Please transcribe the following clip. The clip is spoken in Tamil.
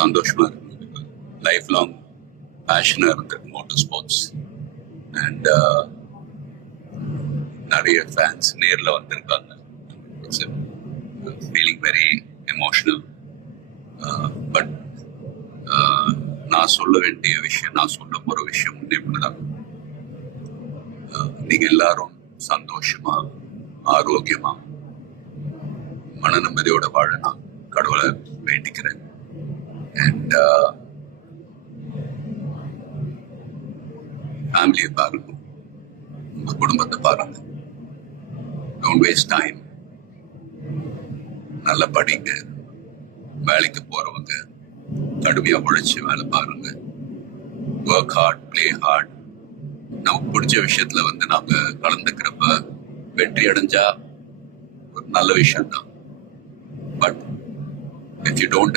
சந்தோஷமா இருக்கு. லைஃப் லாங் பேஷனா இருந்திருக்கு மோட்டார் ஸ்போர்ட்ஸ். அண்ட் நிறைய ஃபேன்ஸ் நேரில் வந்திருக்காங்க. It's feeling very emotional. But நான் சொல்ல வேண்டிய விஷயம், நான் சொல்ல போகிற விஷயம் ஒன்றே ஒன்றுதான். நீங்கள் எல்லாரும் சந்தோஷமா, ஆரோக்கியமா, மன நிம்மதியோட வாழ நான் கடவுளை வேண்டிக்கிறேன். அண்ட் ஃபேமிலியை பாருங்க, உங்க குடும்பத்தை பாருங்க. Don't waste time. நல்லா படிங்க. வேலைக்கு போறவங்க கடுமையா உழைச்சி வேலை பாருங்க. Work hard, play hard. நமக்கு பிடிச்ச விஷயத்துல நாம கலந்துக்கிறப்ப வெற்றி அடைஞ்சா ஒரு நல்ல விஷயம் தான். But if you don't